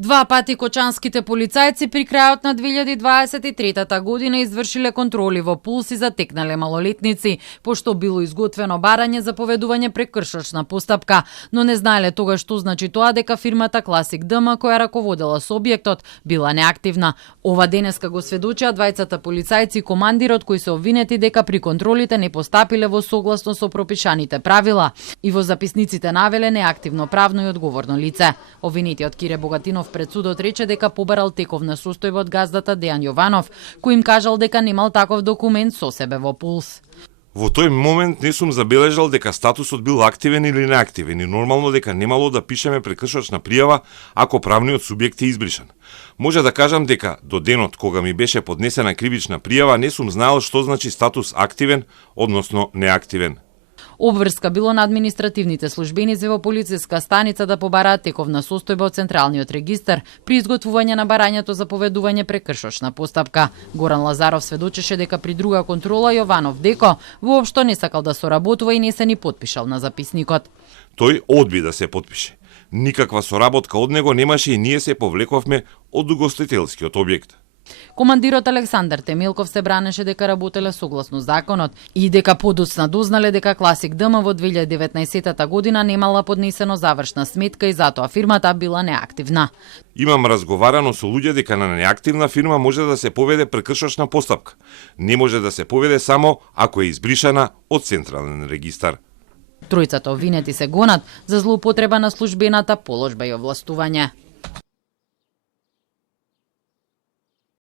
Два пати кочанските полицајци при крајот на 2023 година извршиле контроли во Пулс и затекнале малолетници, пошто било изготвено барање за поведување прекршочна постапка, но не знаеле тогаш што значи тоа дека фирмата Класик ДМ, која раководела со објектот, била неактивна. Ова денеска го сведочија двајцата полицајци и командирот кои се обвинети дека при контролите не постапиле во согласно со пропишаните правила и во записниците навеле неактивно правно и одговорно лице. Обвинетиот Кире Богатинов пред судот рече дека побарал тековна состојба од газдата Дејан Јованов, кој им кажал дека немал таков документ со себе во Пулс. Во тој момент не сум забележал дека статусот бил активен или неактивен и нормално дека немало да пишеме прекршочна пријава ако правниот субјект е избришан. Може да кажам дека до денот кога ми беше поднесена кривична пријава не сум знаел што значи статус активен, односно неактивен. Обврска било на административните службеници во полициска станица да побараат тековна состојба од Централниот регистар при изготвување на барањето за поведување прекршочна постапка. Горан Лазаров сведочеше дека при друга контрола Јованов Деко воопшто не сакал да соработува и не се ни потпишал на записникот. Тој одби да се потпише. Никаква соработка од него немаше и ние се повлековме од угостителскиот објект. Командирот Александар Темелков се бранеше дека работеле согласно законот и дека подоцна дознале дека Класик ДМ во 2019 година немала поднесено завршна сметка и затоа фирмата била неактивна. Имам разговарано со луѓе дека на неактивна фирма може да се поведе прекршочна постапка. Не може да се поведе само ако е избришана од Централен регистар. Тројцата обвинети се гонат за злоупотреба на службената положба и овластување.